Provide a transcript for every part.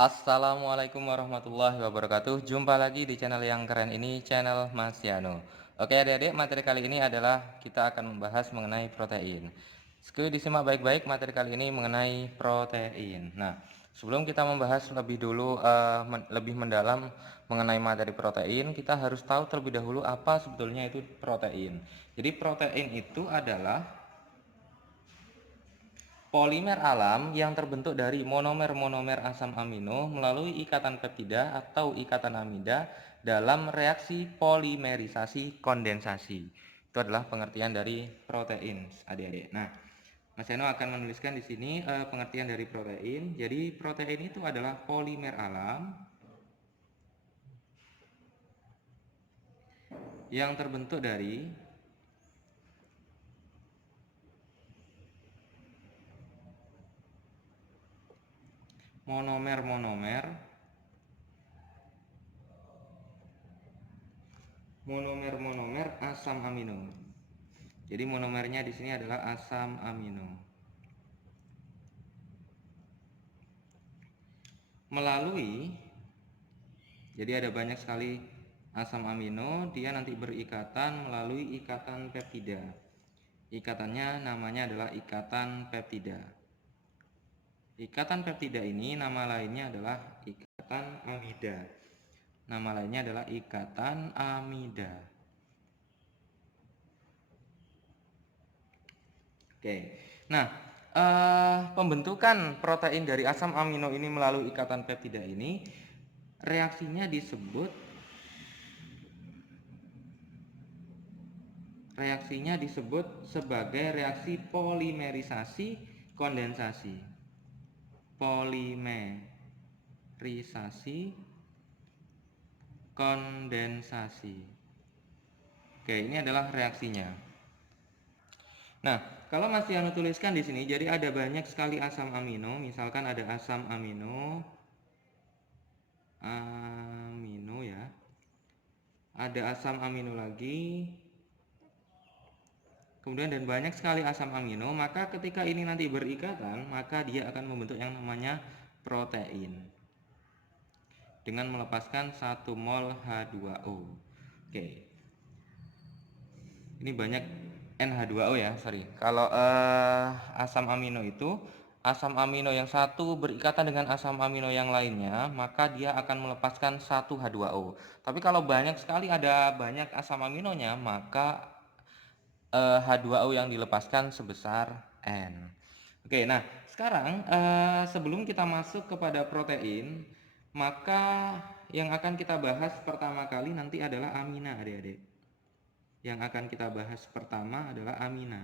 Assalamualaikum warahmatullahi wabarakatuh. Jumpa lagi di channel yang keren ini, channel Mas Yano. Oke adik-adik, materi kali ini adalah kita akan membahas mengenai protein. Sekali disimak baik-baik materi kali ini mengenai protein. Nah, sebelum kita membahas lebih dulu lebih mendalam mengenai materi protein, kita harus tahu terlebih dahulu apa sebetulnya itu protein. Jadi protein itu adalah polimer alam yang terbentuk dari monomer-monomer asam amino melalui ikatan peptida atau ikatan amida dalam reaksi polimerisasi kondensasi. Itu adalah pengertian dari protein, adik-adik. Nah, Mas Eno akan menuliskan di sini pengertian dari protein. Jadi, protein itu adalah polimer alam yang terbentuk dari monomer-monomer asam amino. Jadi monomernya di sini adalah asam amino. Jadi ada banyak sekali asam amino, dia nanti berikatan melalui ikatan peptida. Ikatannya namanya adalah ikatan peptida. Ikatan peptida ini nama lainnya adalah ikatan amida. Nama lainnya adalah ikatan amida. Oke. Nah, pembentukan protein dari asam amino ini melalui ikatan peptida ini reaksinya disebut sebagai reaksi polimerisasi kondensasi. Polimerisasi kondensasi. Oke, ini adalah reaksinya. Nah, kalau Mas Yano tuliskan di sini, jadi ada banyak sekali asam amino. Misalkan ada asam amino ya. Ada asam amino lagi. Kemudian dan banyak sekali asam amino, maka ketika ini nanti berikatan, maka dia akan membentuk yang namanya protein dengan melepaskan 1 mol H2O. Oke. Ini banyak NH2O ya, sorry. Kalau asam amino itu, asam amino yang satu berikatan dengan asam amino yang lainnya, maka dia akan melepaskan 1 H2O. Tapi kalau banyak sekali ada banyak asam aminonya, maka H2O yang dilepaskan sebesar N. Oke, nah sekarang sebelum kita masuk kepada protein, maka yang akan kita bahas pertama kali nanti adalah amina, adik-adik. Yang akan kita bahas pertama adalah amina.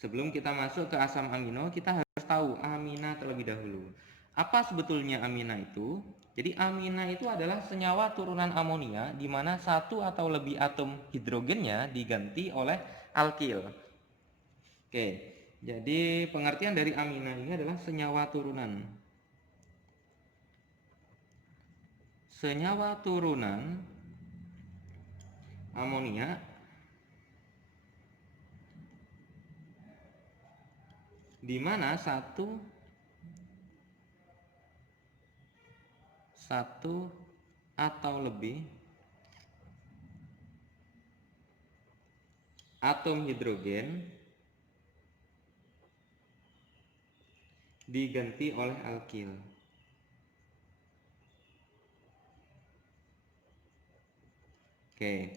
Sebelum kita masuk ke asam amino, kita harus tahu amina terlebih dahulu. Apa sebetulnya amina itu? Jadi amina itu adalah senyawa turunan amonia di mana satu atau lebih atom hidrogennya diganti oleh alkil. Oke, jadi pengertian dari amina ini adalah senyawa turunan. Senyawa turunan amonia di mana satu atau lebih atom hidrogen diganti oleh alkil. Oke.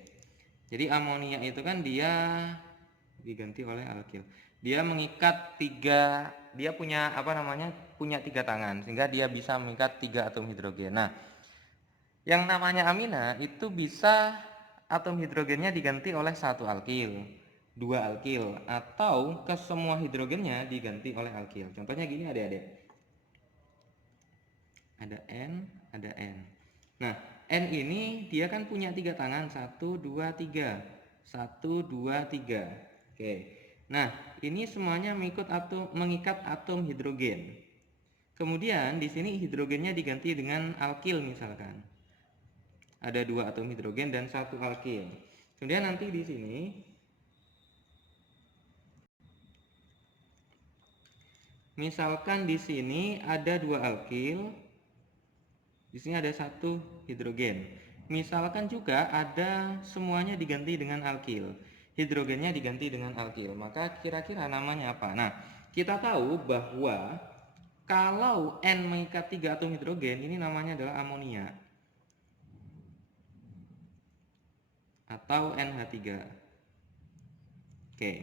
Jadi amonia itu kan dia diganti oleh alkil. Dia mengikat dia punya punya 3 tangan sehingga dia bisa mengikat 3 atom hidrogen. Nah, yang namanya amina itu bisa atom hidrogennya diganti oleh 1 alkil, 2 alkil, atau ke semua hidrogennya diganti oleh alkil. Contohnya gini adik-adik. Ada N, ada N. Nah, N ini dia kan punya 3 tangan, 1, 2, 3. 1, 2, 3. Oke. Nah, ini semuanya mengikat atom hidrogen. Kemudian di sini hidrogennya diganti dengan alkil misalkan. Ada 2 atom hidrogen dan 1 alkil. Kemudian nanti di sini Misalkan di sini ada 2 alkil, di sini ada 1 hidrogen. Misalkan juga ada semuanya diganti dengan alkil, hidrogennya diganti dengan alkil, maka kira-kira namanya apa? Nah, kita tahu bahwa kalau N mengikat 3 atom hidrogen, ini namanya adalah amonia atau NH3. Oke.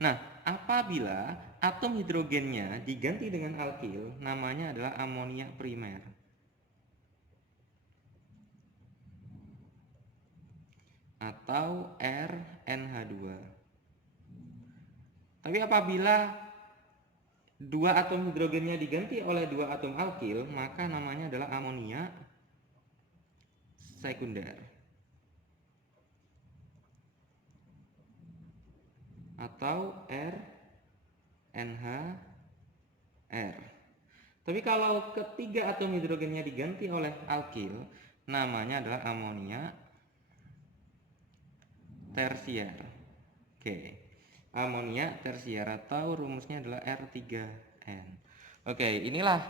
Nah, apabila atom hidrogennya diganti dengan alkil, namanya adalah amonia primer atau RNH2. Tapi apabila 2 atom hidrogennya diganti oleh 2 atom alkil, maka namanya adalah amonia sekunder atau RNHR. Tapi kalau ketiga atom hidrogennya diganti oleh alkil, namanya adalah amonia tersier. Oke. Amonia tersier atau rumusnya adalah R3N. Oke, inilah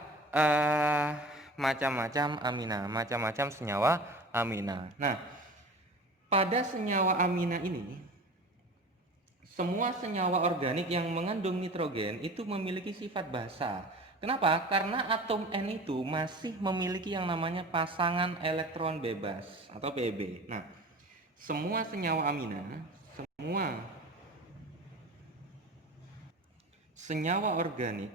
macam-macam amina, macam-macam senyawa amina. Nah, pada senyawa amina ini, semua senyawa organik yang mengandung nitrogen itu memiliki sifat basa. Kenapa? Karena atom N itu masih memiliki yang namanya pasangan elektron bebas atau PEB. Nah, semua senyawa amina, semua senyawa organik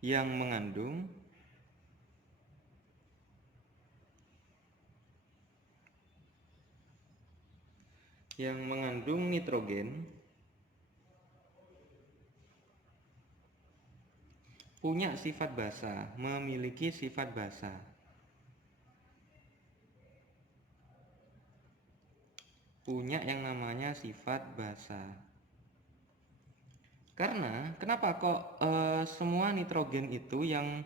yang mengandung nitrogen punya sifat basa, memiliki sifat basa. Punya yang namanya sifat basa. Karena kenapa kok semua nitrogen itu yang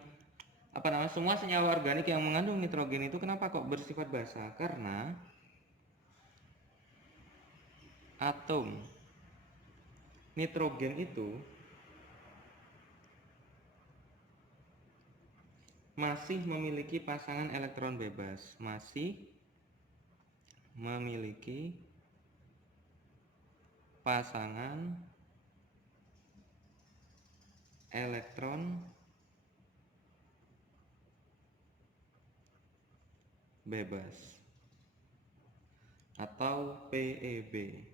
semua senyawa organik yang mengandung nitrogen itu kenapa kok bersifat basa? Karena atom nitrogen itu masih memiliki pasangan elektron bebas, masih memiliki pasangan elektron bebas atau PEB.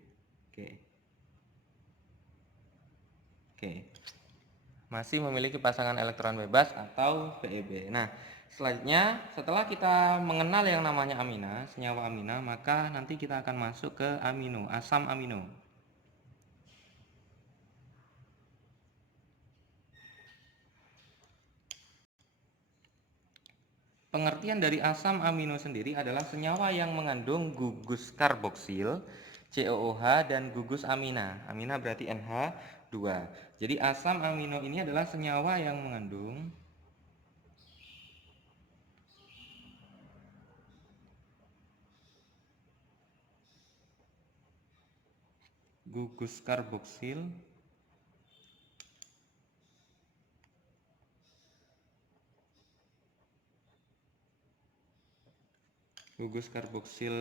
Oke. Masih memiliki pasangan elektron bebas atau PEB. Nah, selanjutnya setelah kita mengenal yang namanya amina, senyawa amina, maka nanti kita akan masuk ke amino, asam amino. Pengertian dari asam amino sendiri adalah senyawa yang mengandung gugus karboksil, COOH, dan gugus amina. Amina berarti NH2. Jadi asam amino ini adalah senyawa yang mengandung gugus karboksil,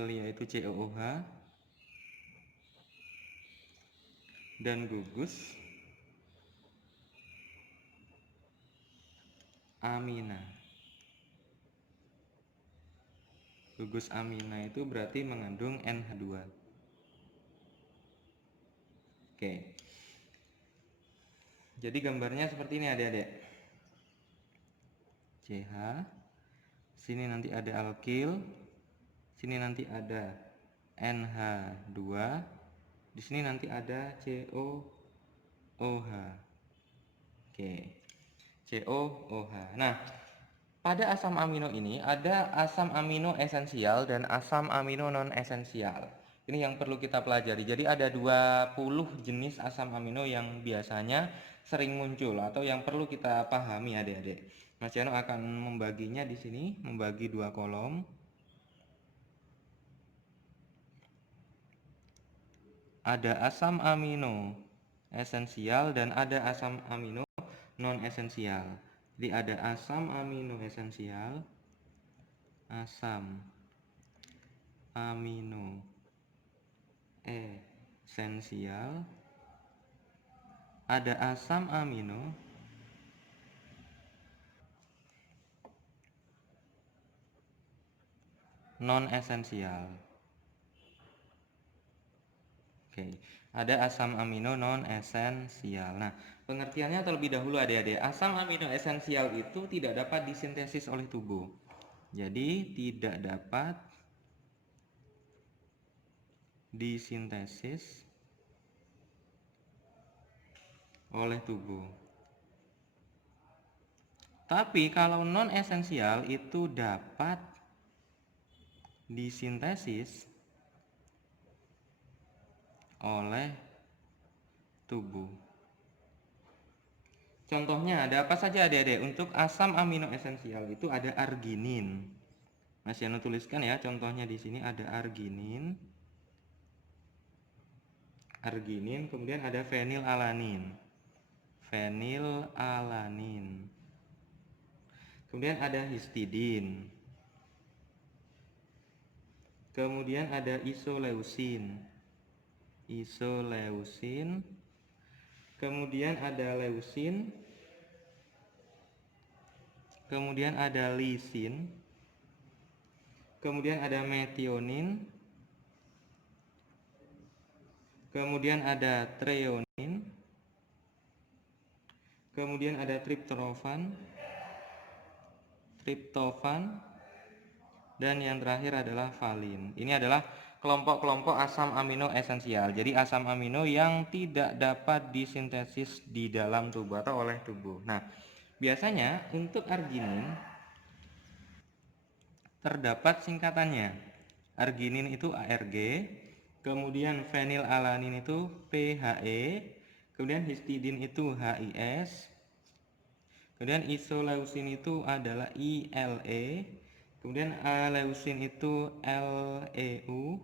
yaitu COOH, dan gugus amina. Gugus amina itu berarti mengandung NH2. Oke. Jadi gambarnya seperti ini adik-adik. CH, sini nanti ada alkil, sini nanti ada NH2, di sini nanti ada COOH. Oke. COOH. Nah, pada asam amino ini ada asam amino esensial dan asam amino non esensial. Ini yang perlu kita pelajari. Jadi ada 20 jenis asam amino yang biasanya sering muncul atau yang perlu kita pahami adik-adik. Mas Yano akan membaginya di sini, membagi 2 kolom. ada asam amino esensial dan ada asam amino non esensial. Jadi ada asam amino esensial, asam amino esensial, ada asam amino non esensial. Oke, ada asam amino non esensial. Nah, pengertiannya terlebih dahulu adik-adik. Asam amino esensial itu tidak dapat disintesis oleh tubuh. Jadi tidak dapat disintesis oleh tubuh. Tapi kalau non esensial itu dapat disintesis oleh tubuh. Contohnya ada apa saja adik-adik? Untuk asam amino esensial itu ada arginin. Mas Yano tuliskan ya, contohnya di sini ada arginin. Kemudian ada fenilalanin. Kemudian ada histidin. Kemudian ada isoleusin. Kemudian ada leusin. Kemudian ada lisin. Kemudian ada metionin. Kemudian ada treonin. Kemudian ada triptofan. Dan yang terakhir adalah valin. Ini adalah kelompok-kelompok asam amino esensial. Jadi asam amino yang tidak dapat disintesis di dalam tubuh atau oleh tubuh. Nah, biasanya untuk arginin terdapat singkatannya. Arginin itu ARG, kemudian fenilalanin itu PHE, kemudian histidin itu HIS, kemudian isoleusin itu adalah ILE, kemudian aleusin itu LEU,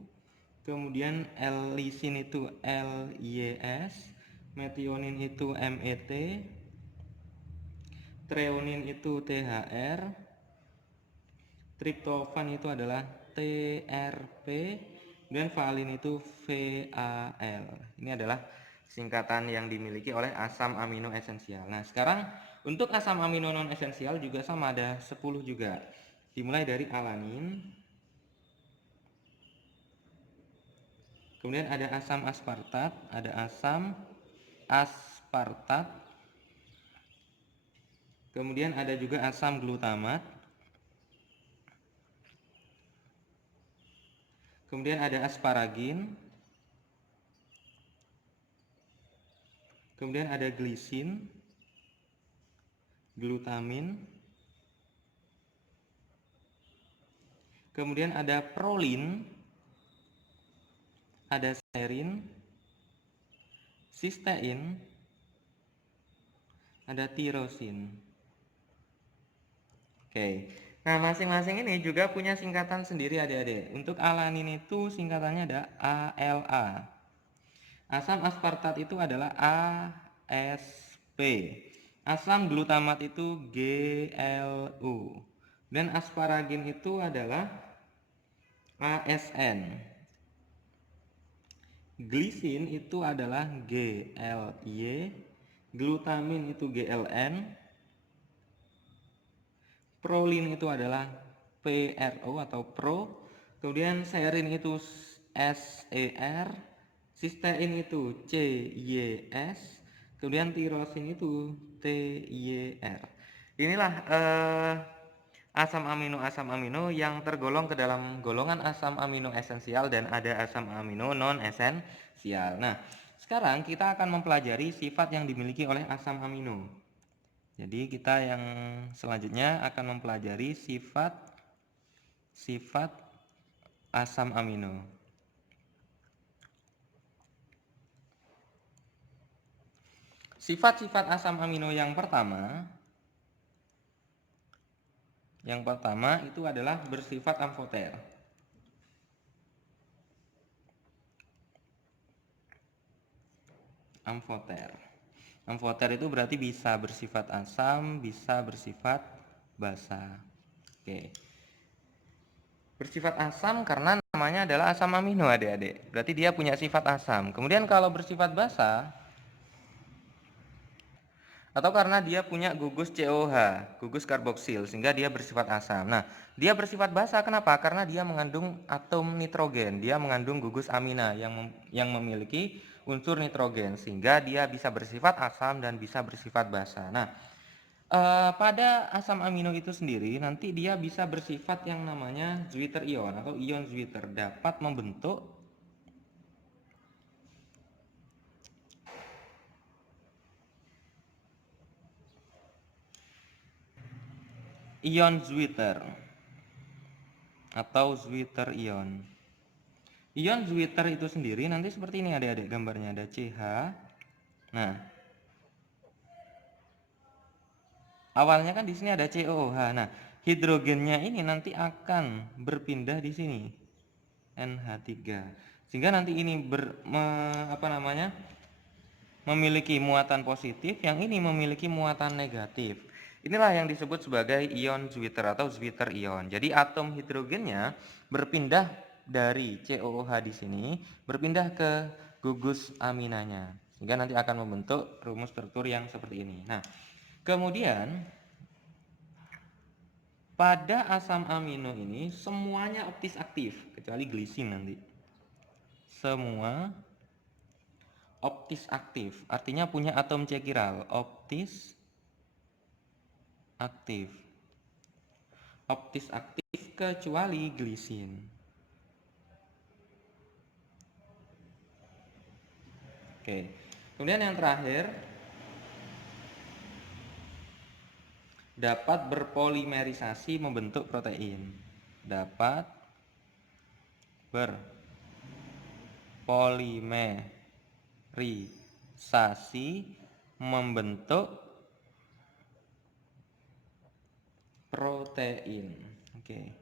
kemudian L-lisin itu LYS, metionin itu MET, treonin itu THR, triptofan itu adalah TRP, dan valin itu VAL. Ini adalah singkatan yang dimiliki oleh asam amino esensial. Nah, sekarang untuk asam amino non esensial juga sama, ada 10 juga. Dimulai dari alanin. Kemudian ada asam aspartat, Kemudian ada juga asam glutamat. Kemudian ada asparagin. Kemudian ada glisin, glutamin. Kemudian ada prolin, ada serin, sistein, ada tirosin. Oke. Nah, masing-masing ini juga punya singkatan sendiri adik-adik. Untuk alanin itu singkatannya ada ALA. Asam aspartat itu adalah ASP. Asam glutamat itu GLU. Dan asparagin itu adalah ASN. Glisin itu adalah GLY. Glutamin itu GLN. Prolin itu adalah PRO atau PRO. Kemudian serin itu SER. Sistein itu CYS. Kemudian tirosin itu TYR. Inilah asam amino yang tergolong ke dalam golongan asam amino esensial dan ada asam amino non esensial. Nah, sekarang kita akan mempelajari sifat yang dimiliki oleh asam amino. Jadi kita yang selanjutnya akan mempelajari sifat asam amino. Sifat-sifat asam amino yang pertama itu adalah bersifat amfoter. amfoter. Amfoter itu berarti bisa bersifat asam, bisa bersifat basa. Oke. Bersifat asam karena namanya adalah asam amino, adik-adik. Berarti dia punya sifat asam. Kemudian kalau bersifat basa, atau karena dia punya gugus COH, gugus karboksil, sehingga dia bersifat asam. Nah, dia bersifat basa kenapa? Karena dia mengandung atom nitrogen, dia mengandung gugus amina yang memiliki unsur nitrogen, sehingga dia bisa bersifat asam dan bisa bersifat basa. Nah, pada asam amino itu sendiri nanti dia bisa bersifat yang namanya Zwitter ion atau ion Zwitter, dapat membentuk ion Zwitter atau Zwitter ion. Ion Zwitter itu sendiri nanti seperti ini adik-adik, gambarnya ada CH. Nah, awalnya kan di sini ada COOH. Nah, hidrogennya ini nanti akan berpindah di sini NH3. Sehingga nanti ini memiliki muatan positif, yang ini memiliki muatan negatif. Inilah yang disebut sebagai ion Zwitter atau Zwitter ion. Jadi atom hidrogennya berpindah dari COOH di sini, berpindah ke gugus aminanya, sehingga nanti akan membentuk rumus struktur yang seperti ini. Nah, kemudian pada asam amino ini semuanya optis aktif kecuali glisin nanti. Semua optis aktif, artinya punya atom C chiral, optis aktif. Optis aktif kecuali glisin. Oke. Kemudian yang terakhir, dapat berpolimerisasi membentuk protein. Dapat berpolimerisasi membentuk protein. Oke.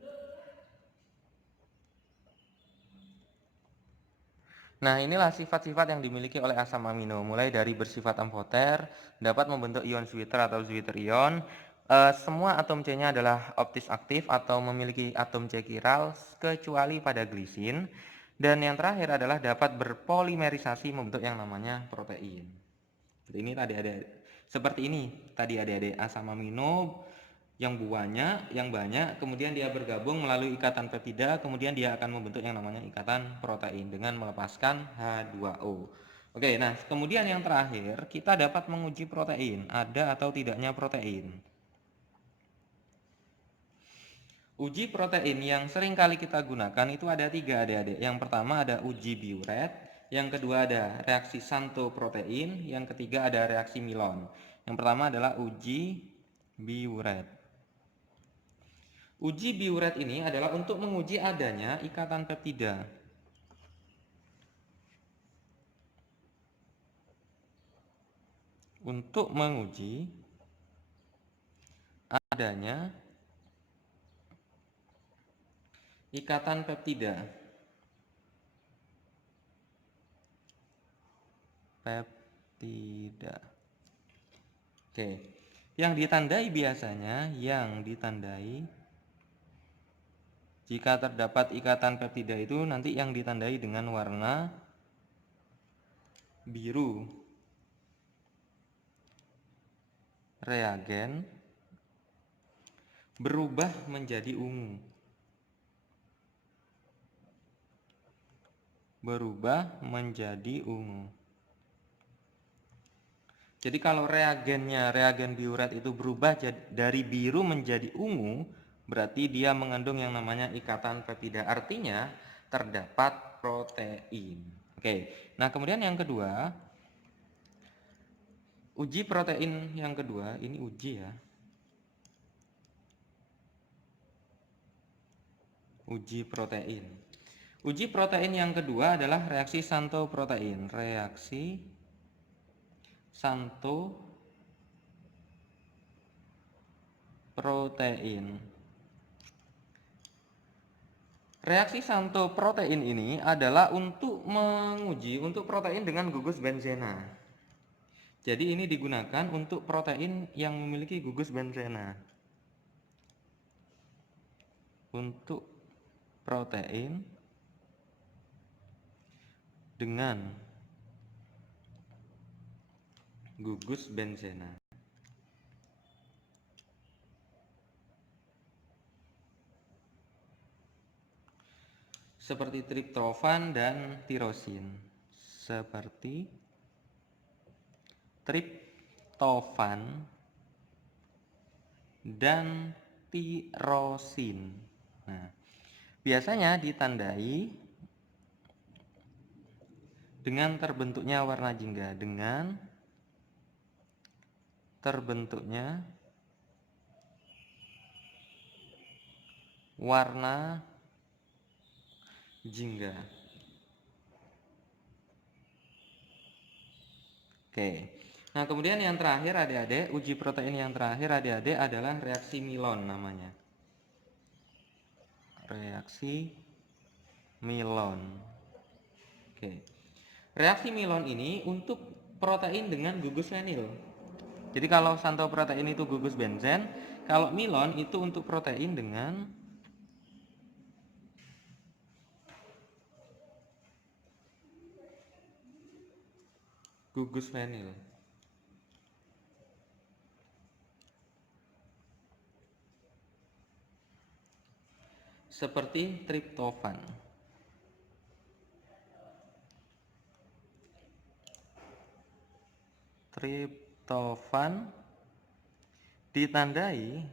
Nah, inilah sifat-sifat yang dimiliki oleh asam amino, mulai dari bersifat amfoter, dapat membentuk ion Zwitter atau Zwitter ion. Semua atom C-nya adalah optis aktif atau memiliki atom C chiral kecuali pada glisin. Dan yang terakhir adalah dapat berpolimerisasi membentuk yang namanya protein. Seperti ini tadi adik-adik, asam amino yang banyak, kemudian dia bergabung melalui ikatan peptida, kemudian dia akan membentuk yang namanya ikatan protein dengan melepaskan H2O. Oke, nah kemudian yang terakhir kita dapat menguji protein, ada atau tidaknya protein. Uji protein yang sering kali kita gunakan itu ada 3 adik-adik. Yang pertama ada uji Biuret, yang kedua ada reaksi Santo protein, yang ketiga ada reaksi Milon. Yang pertama adalah uji Biuret. Uji Biuret ini adalah untuk menguji adanya ikatan peptida. Untuk menguji adanya ikatan peptida. Oke. Yang ditandai biasanya, jika terdapat ikatan peptida itu nanti yang ditandai dengan warna biru. Reagen berubah menjadi ungu. Jadi kalau reagen Biuret itu berubah dari biru menjadi ungu, berarti dia mengandung yang namanya ikatan peptida. Artinya terdapat protein. Oke. Nah, kemudian yang kedua, uji protein yang kedua, ini uji ya. Uji protein. Uji protein yang kedua adalah reaksi Santo protein. Reaksi Santo protein. Reaksi Santo protein ini adalah untuk menguji untuk protein dengan gugus benzena. Jadi ini digunakan untuk protein yang memiliki gugus benzena. Untuk protein dengan gugus benzena. Seperti triptofan dan tirosin. Seperti triptofan dan tirosin. Nah, biasanya ditandai dengan terbentuknya warna jingga, dengan terbentuknya warna jingga. Oke. Nah, kemudian yang terakhir adik-adik, uji protein yang terakhir adik-adik adalah reaksi Milon namanya. Reaksi Milon. Oke. Reaksi Milon ini untuk protein dengan gugus fenil. Jadi kalau santoprotein itu gugus benzen, kalau Milon itu untuk protein dengan gugus fenil. Seperti triptofan. Triptofan ditandai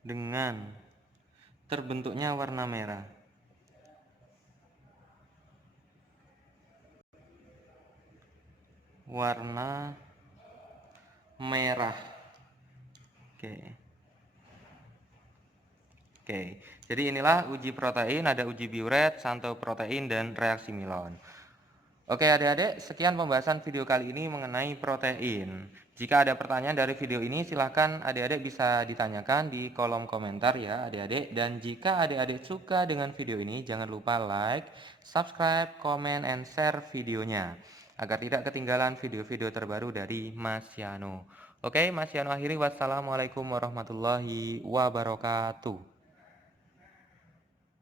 dengan terbentuknya warna merah. Warna merah. Oke. Jadi inilah uji protein, ada uji biuret, santoprotein, dan reaksi Milon. Oke adik-adik, sekian pembahasan video kali ini mengenai protein. Jika ada pertanyaan dari video ini, silahkan adik-adik bisa ditanyakan di kolom komentar ya adik-adik. Dan jika adik-adik suka dengan video ini, jangan lupa like, subscribe, comment, and share videonya, agar tidak ketinggalan video-video terbaru dari Mas Yano. Oke, Mas Yano akhiri, wassalamualaikum warahmatullahi wabarakatuh.